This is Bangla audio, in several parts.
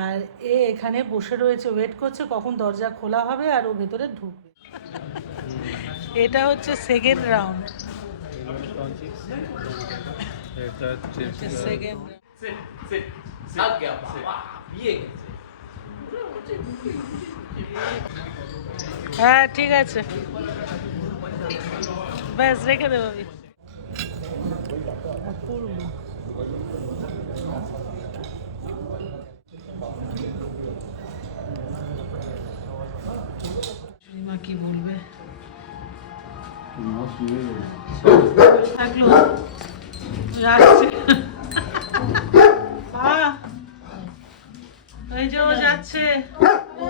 আর এ এখানে বসে রয়েছে, ওয়েট করছে কখন দরজা খোলা হবে আর ও ভেতরে ঢুকবে। এটা হচ্ছে সেকেন্ড রাউন্ড। সেকেন্ড হ্যাঁ ঠিক আছে, ব্যাস রেখে দেবো আমি। অপূর্ব। মা কি বলবে থাকলো, রাখছে। ওই যে ও যাচ্ছে, ও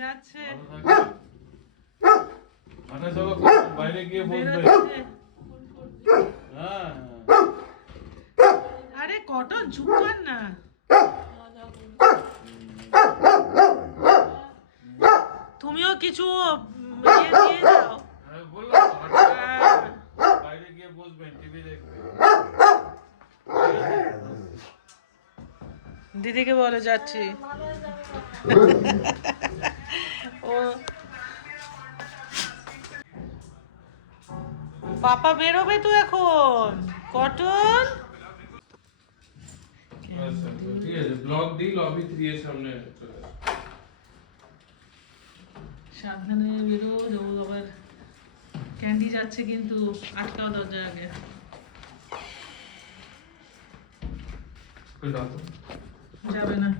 যাচ্ছে, বাইরে গিয়ে বলবে। আরে কটন চুপ কর না, তুমিও কিছু ইয়ে দিয়ে যাও। বাইরে গিয়ে বসবেন, টিভি দেখবেন। দিদিকে বলে যাচ্ছি। ও পাপা বেরোবে তো এখন, কটন। ঠিক আছে, ব্লগ দিই লবি 3 এর সামনে চলে আসো। সাবধানে বেরো, যাবো আবার। ক্যান্ডি যাচ্ছে কিন্তু আটকাও দরজা আগে। যাবে না,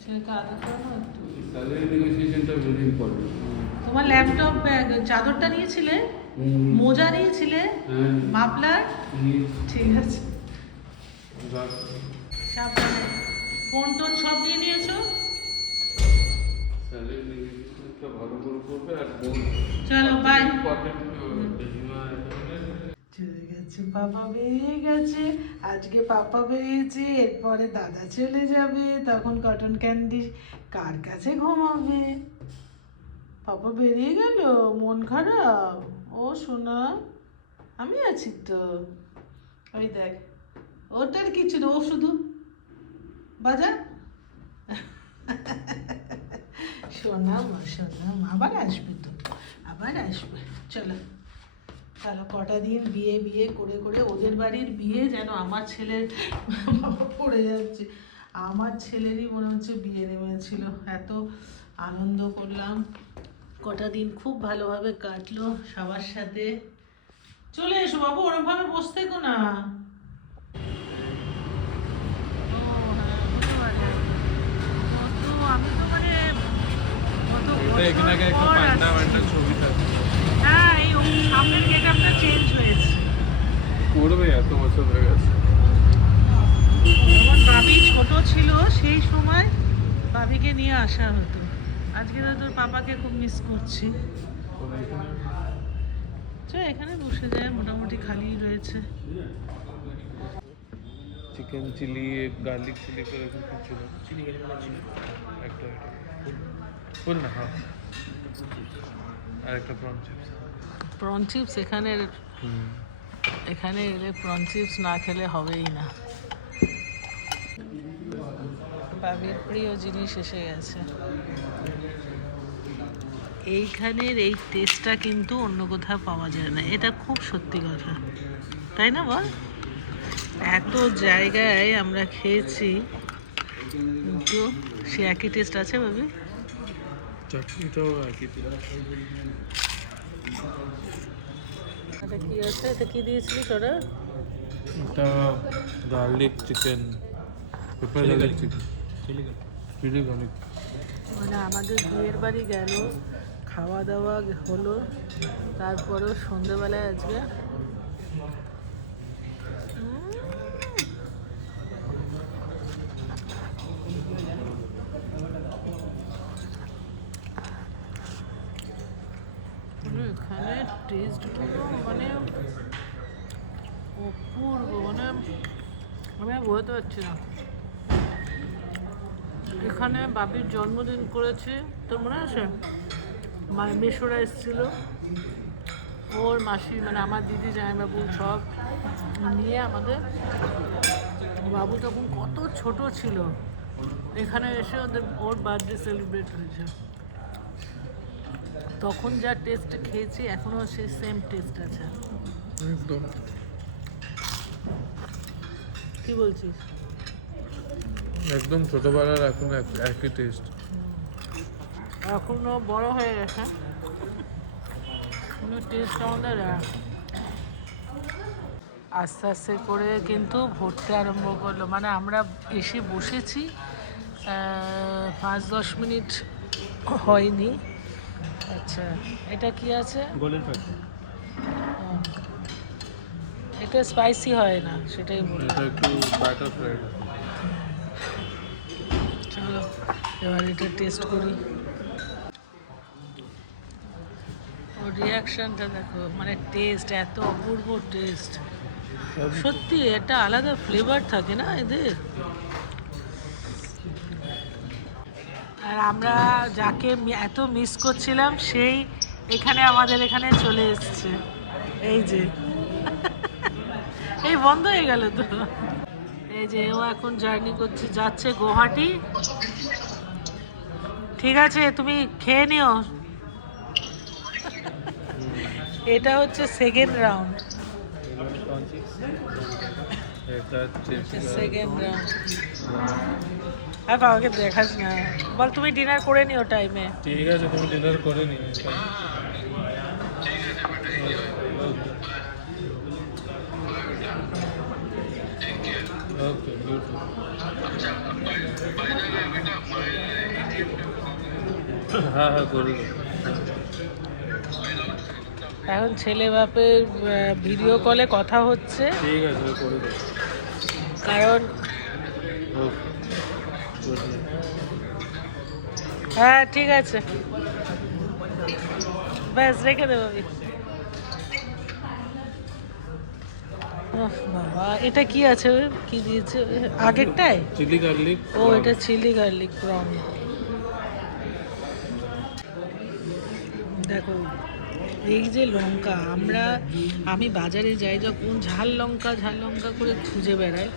ছেলেকে আদর করো না একটু। স্যালারি নেগোসিয়েশনটা ভেরি ইম্পর্টেন্ট। তোমার ল্যাপটপ ব্যাগ, চাদরটা নিয়েছিলে, মোজা নিয়েছিলে, মাফলার, ঠিক আছে সাবধানে। ফোন টোন সব নিয়ে নিয়েছো? স্যালারি নেগোসিয়েশনটা ভালো করে করবে আর চলো বাই। ইম্পর্টেন্ট চলে গেছে, পাপা বেরিয়ে গেছে। আজকে পাপা বেরিয়েছে, এরপরে দাদা চলে যাবে, তখন কটন ক্যান্ডি কার কাছে ঘুমাবে? পাপা বেরিয়ে গেল, মন খারাপ? ও সোনা, আমি আছি তো। ওই দেখ, ওটার কিছু না, ও শুধু বাজা। সোনা মা, সোনা মা, আবার আসবে তো, আবার আসবে। চলো চলো, কটা দিন বিয়ে বিয়ে করে করে, ওদের বাড়ির বিয়ে যেন আমার ছেলের বাবা পড়ে যাচ্ছে। আমার ছেলেরই মনে হচ্ছে বিয়ে নেমেছিল, এত আনন্দ করলাম। কটা দিন খুব ভালোভাবে কাটলো সবার সাথে। চলে এসো বাবু, ওরমভাবে বসতে থেকো না। আমি তো মানে এখানে আগে একটা পান্ডা পান্ডা ছবি থাকে। হ্যাঁ, এই সামনের গেটআপটা চেঞ্জ হয়েছে। করবে, এত বছর হয়ে গেছে। যখন বাবি ছোট ছিল সেই সময় বাবিকে নিয়ে আসা হতো। আজকে তো তোর পাপাকে খুব মিস করছি। এখানে বসে যায়, মোটামুটি খালি রয়েছে। চিকেন চিলি, গার্লিক চিলি করে কিছু ছিল। একটা ফুল না, হ্যাঁ, আর একটা প্রন চিপস। প্রন চিপস এখানে এলে প্রন চিপস না খেলে হবেই না। বাবির প্রিয় জিনিস এসে গেছে। এইখানের এই টেস্টটা কিন্তু অন্য কোথাও পাওয়া যায় না, এটা খুব সত্যি কথা, তাই না বল? এত জায়গায় আমরা খেয়েছি কিন্তু সে একই টেস্ট আছে বাবি। চাটনিটাও একই। এটা কি আছে, এটা কি দিয়েছিলি তোরা? এটা garlic chicken, pepper garlic chicken, chilli garlic. মানে আমাদের বিয়ের বাড়ি গেল, খাওয়া দাওয়া হলো, তারপরেও সন্ধ্যেবেলায় আজকে এখানে টেস্টগুলো মানে অপূর্ব, মানে আমি আর বোঝাতে পারছি না। এখানে বাবির জন্মদিন করেছে, তোর মনে আছে? মেশোরা এসেছিল, ওর মাসি মানে আমার দিদি জামাইবাবু সব নিয়ে আমাদের, বাবু তখন কত ছোট ছিল, এখানে এসে ওর বার্থডে সেলিব্রেট হয়েছে। তখন যা টেস্ট খেয়েছি এখনও সেই সেম টেস্ট আছে। একদম। কি বলছিস? একদম ছোটবেলার এখন একই টেস্ট। এখনো বড় হয়ে গেছে, কোনো টেস্ট আমাদের আস্তে আস্তে করে কিন্তু ভরতে আরম্ভ করলো। মানে আমরা এসে বসেছি 5-10 মিনিট হয়নি। আচ্ছা, এটা কি আছে? গোলের প্যাকেট। এটা স্পাইসি হয় না, সেটাই বলি। এটা একটু ব্যাটার ফ্রাইড। চলো এবার এটা টেস্ট করি। ওর রিয়াকশনটা দেখো, মানে টেস্ট এত অপূর্ব টেস্ট, সত্যি একটা আলাদা ফ্লেভার থাকে না এদের। আর আমরা যাকে এত মিস করছিলাম সেই এখানে আমাদের এখানে চলে এসছে। এই যে এই বন্ধ হয়ে গেল তো। এই যে ও এখন জার্নি করছে, যাচ্ছে গুয়াহাটি। ঠিক আছে, তুমি খেয়ে নিও। এটা হচ্ছে সেকেন্ড রাউন্ড। Second round. আর বাবাকে দেখাস না, বল তুমি ডিনার করে নিও টাইমে। ঠিক আছে, তুমি ডিনার করে নিও। ওকে, বিউটিফুল। হ্যাঁ হ্যাঁ, করে দেবো। এখন ছেলে বাপের ভিডিও কলে কথা হচ্ছে, ঠিক আছে, করে দেবো। কারণ ওকে, গুড নাইট। হ্যাঁ ঠিক আছে, ব্যাস রেখে দেবো। বাবা এটা কি আছে, কি দিয়েছে আগেরটাই? Chilli garlic. ও এটা চিলি গার্লিক প্রন। দেখো এই যে লঙ্কা, আমি বাজারে যাই যখন, ঝাল লঙ্কা করে খুঁজে বেড়াই,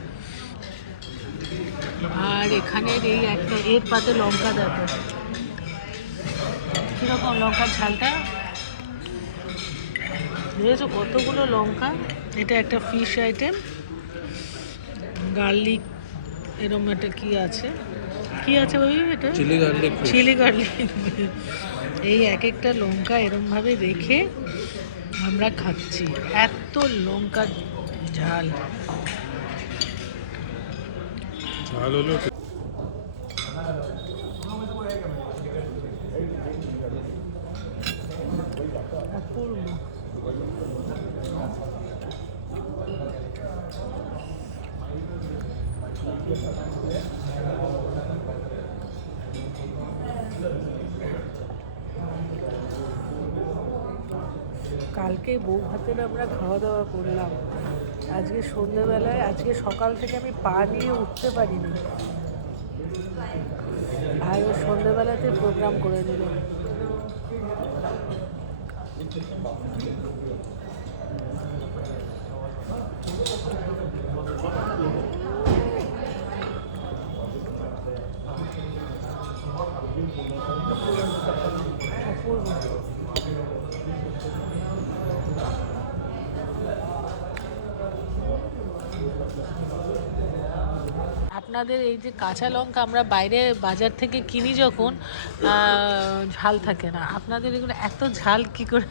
আর এখানের এই একটা এর পাতে লঙ্কা দেখো কীরকম লঙ্কার ঝালটা বুঝেছো, কতগুলো লঙ্কা। এটা একটা ফিশ আইটেম, গার্লিক এরকম একটা কি আছে ভাবি, এটা চিলি গার্লিক। Chilli garlic. এই এক একটা লঙ্কা এরমভাবে রেখে আমরা খাচ্ছি, এত লঙ্কা ঝাল। ঝাল হলো অপূর্ব। কালকে বউ ভাতের আমরা খাওয়া দাওয়া করলাম, আজকে সন্ধ্যেবেলায়, আজকে সকাল থেকে আমি পা নিয়ে উঠতে পারিনি, আর ও সন্ধ্যেবেলাতে প্রোগ্রাম করে দিল। অপূর্ব। আপনাদের এই যে কাঁচা লঙ্কা আমরা বাইরে বাজার থেকে কিনি যখন, ঝাল থাকে না, আপনাদের এগুলো এত ঝাল কি করে,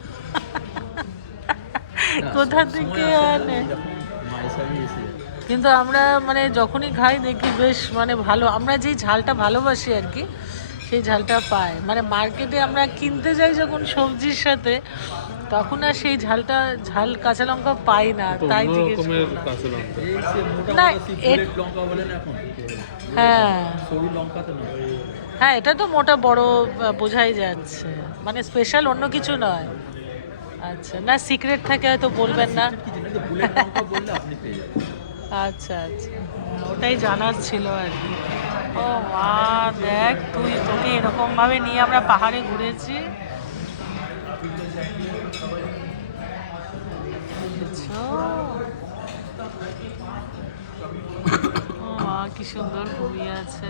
কোথা থেকে আনে? কিন্তু আমরা মানে যখনই খাই দেখি বেশ মানে ভালো, আমরা যেই ঝালটা ভালোবাসি আর কি সেই ঝালটা পাই। মানে মার্কেটে আমরা কিনতে যাই যখন সবজির সাথে, তখন আর সেই ঝাল কাঁচা লঙ্কা পাই না, তাই জিজ্ঞেস করলাম। না হ্যাঁ হ্যাঁ, এটা তো মোটা বড় বোঝাই যাচ্ছে, মানে স্পেশাল অন্য কিছু নয়। আচ্ছা, না সিক্রেট থাকে হয়তো বলবেন না। আচ্ছা আচ্ছা, ওটাই জানার ছিল আর কি। ও মা দেখ, তোকে এরকমভাবে নিয়ে আমরা পাহাড়ে ঘুরেছি। কি সুন্দর ঘুমিয়ে আছে।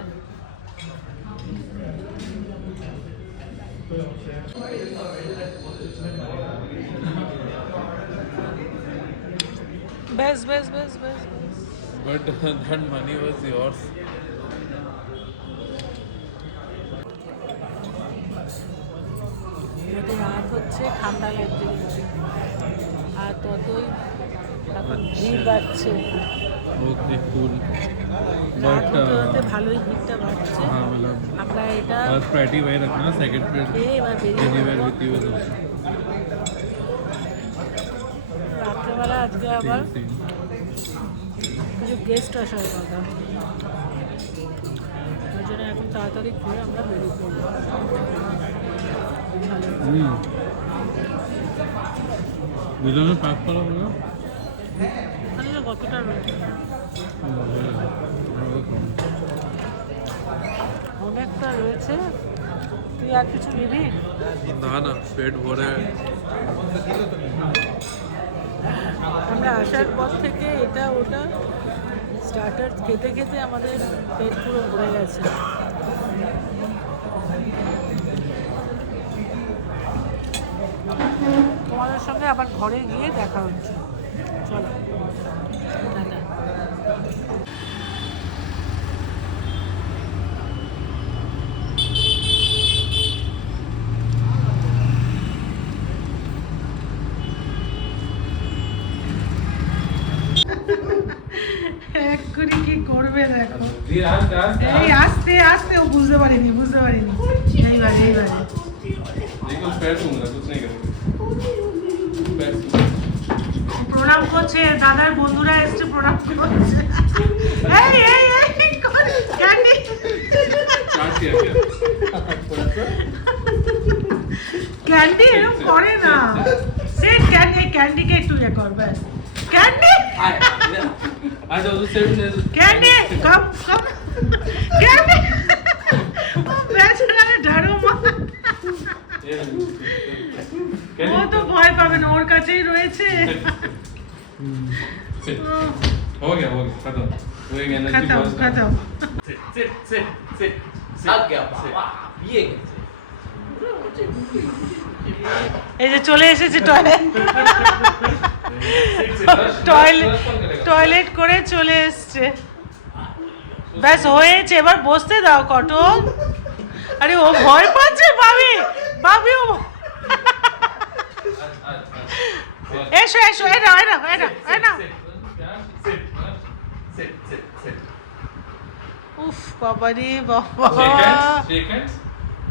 বেশ বেশ বেশ বেশ বেশ। But that money was yours. যত রাত হচ্ছে ঠান্ডা লাগছে বেশি, আর ততই এখন ভিড় বাড়ছে। Okay, cool. রাত But হতে হতে ভালোই ভিড়টা বাড়ছে। हाँ मतलब আমরা এটা first priority वही रखना, second plate এবার বেরিয়ে anywhere with you is okay. রাত্রেবেলা আজকে আবার Same. কিছু গেস্ট আসার কথা, ওই জন্য এখন তাড়াতাড়ি খেয়ে আমরা বেরিয়ে পড়বো। দুজনে পাক করা হলো। তাহলে কতটা রয়েছে? অনেকটা রয়েছে। তুই আর কিছু নিবি? না না, পেট ভরে। আমরা আসার পর থেকে এটা ওটা স্টার্টার খেতে খেতে আমাদের পেট পুরো ভরে গেছে। তোমাদের সঙ্গে আবার ঘরে গিয়ে দেখা হচ্ছে। চলো টাটা। এক্ষুনি কি করবে দেখো। এই আস্তে আস্তে, ও বুঝতে পারিনি এইবারে প্রণাম করছে, দাদার বন্ধুরা এসছে প্রণাম করছে। এই এই এই ক্যান্ডি ক্যান্ডি এরকম করে না। সে ক্যান্ডিকে একটু ইয়ে কর ব্যাস। ক্যান্ডি ক্যান্ডি কম ক্যান্ডি বেচারা ঢাড়ো মা। ও তো ভয় পাবে না, ওর কাছেই রয়েছে। हो गया खत्म। वो एक एनर्जी खत्म बॉस खत्म। आ गया बाबा ये এই যে চলে এসেছে টয়লেট করে চলে এসছে। ব্যাস হয়েছে, এবার বসতে দাও কটন। আরে ও ভয় পাচ্ছে ভাবি ও। এসো এসো, এ নাও উফ বাবা রে বাবা। shake hands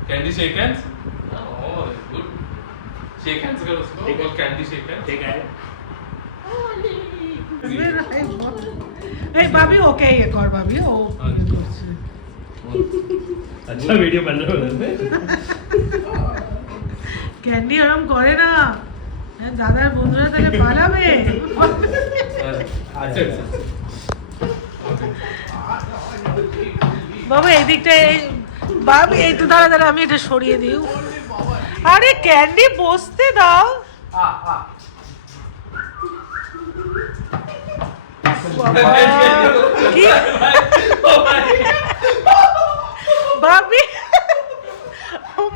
candy shake hands oh good shake hands करो उसको और candy shake hands ठीक है এই ভাবি ওকে ইয়ে কর ভাবি ও। अच्छा वीडियो बन रहा है उधर पे ক্যান্ডি আরাম করে না, দাদার বন্ধুরা তাহলে পালাবে। বাবা এই দিকটা বাবু এই তো দাঁড়া আমি এটা সরিয়ে দিই। আরে ক্যান্ডি বসতে দাও। কি ভাবি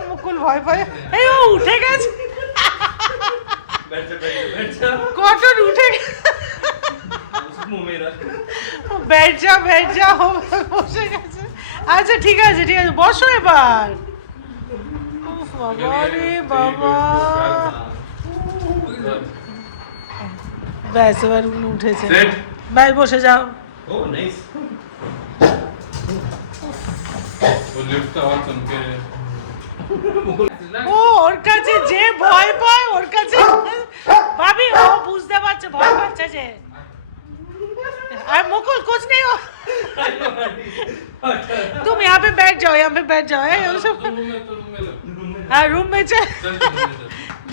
মুকুল ভয় ভয়, এই ও উঠে গেছে, কটন উঠে গেছে। बैठ जाओ বসে গেছে। আচ্ছা ঠিক আছে বসো এবার। বাবা রে বাবা, ব্যাস এবার উঠেছে। ভাই বসে যাও। ओह नाइस वो लिफ्ट का आवाज सुन के ও ওর কাছে যে ভয় পায়, ওর কাছে ভাবি ও বুঝতে পারছে ভয় পাচ্ছে যে। আর মুকুল कुछ नहीं हो, तुम यहाँ पे बैठ जाओ हाँ रूम में चल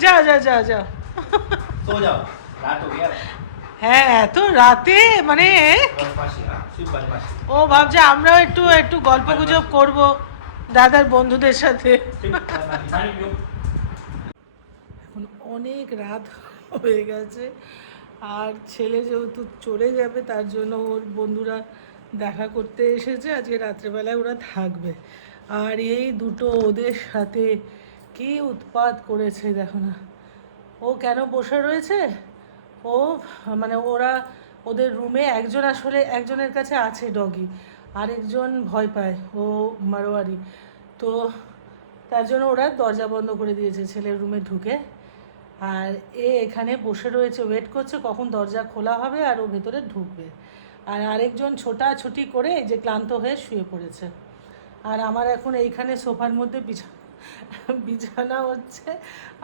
जाओ सो जाओ रात हो गया হ্যাঁ এত রাতে মানে बदमाशी हां सिर्फ बदमाशी ও ভাবছে আমরাও একটু গল্প গুজব করব দাদার বন্ধুদের সাথে। এখন অনেক রাত হয়ে গেছে, আর ছেলে যেহেতু চলে যাবে তার জন্য ওর বন্ধুরা দেখা করতে এসেছে, আজকে রাত্রেবেলায় ওরা থাকবে। আর এই দুটো ওদের সাথে কি উৎপাত করেছে দেখো না। ও কেন বসে রয়েছে, ও মানে ওরা ওদের রুমে একজন আসলে একজনের কাছে আছে ডগি, আরেকজন ভয় পায়, ও মারোয়ারি। তো তার জন্য ওরা দরজা বন্ধ করে দিয়েছে ছেলের রুমে ঢুকে। আর এখানে বসে রয়েছে, ওয়েট করছে কখন দরজা খোলা হবে আর ও ভেতরে ঢুকবে। আর আরেকজন ছোটাছুটি করে এই যে ক্লান্ত হয়ে শুয়ে পড়েছে। আর আমার এখন এইখানে সোফার মধ্যে বিছানা হচ্ছে।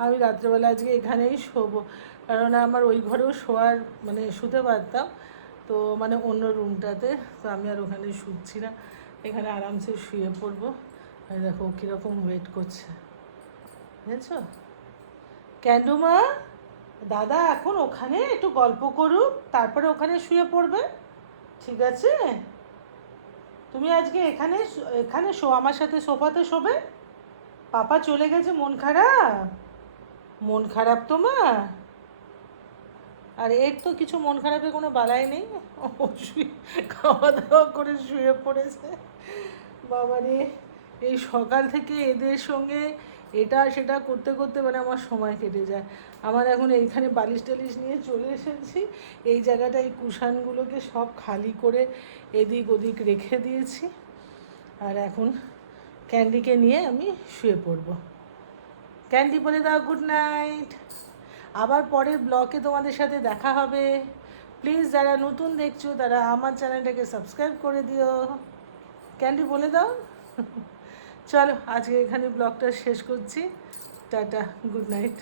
আমি রাত্রেবেলা আজকে এখানেই শোবো, কারণ আমার ওই ঘরেও শোয়ার মানে শুতে পারতাম, তো মানে অন্য রুমটাতে, তো আমি আর ওখানে শুচ্ছি না, এখানে আরামসে শুয়ে পড়বো। আর দেখো কীরকম ওয়েট করছে, বুঝেছো? ক্যান্ডুমা, দাদা এখন ওখানে একটু গল্প করুক, তারপরে ওখানে শুয়ে পড়বে, ঠিক আছে? তুমি আজকে এখানে এখানে শো, আমার সাথে সোফাতে শোবে। পাপা চলে গেছে, মন খারাপ? মন খারাপ তোমার? আর এর তো কিছু মন খারাপের কোনো বালাই নেই, ও খাওয়া দাওয়া করে শুয়ে পড়েছে। বাবারে, এই সকাল থেকে এদের সঙ্গে এটা সেটা করতে করতে মানে আমার সময় কেটে যায়। আমার এখন এইখানে বালিশ টালিশ নিয়ে চলে এসেছি, এই জায়গাটা এই কুশানগুলোকে সব খালি করে এদিক ওদিক রেখে দিয়েছি। আর এখন ক্যান্ডিকে নিয়ে আমি শুয়ে পড়বো। ক্যান্ডি বলে দাও গুড নাইট। আবার পরের ব্লগে তোমাদের সাথে দেখা হবে। প্লিজ যারা নতুন দেখছো তারা আমার চ্যানেলটাকে সাবস্ক্রাইব করে দিও। ক্যান্ডি বলে দাও। চলো আজকে এখানে ব্লগটা শেষ করছি। Tata, good night.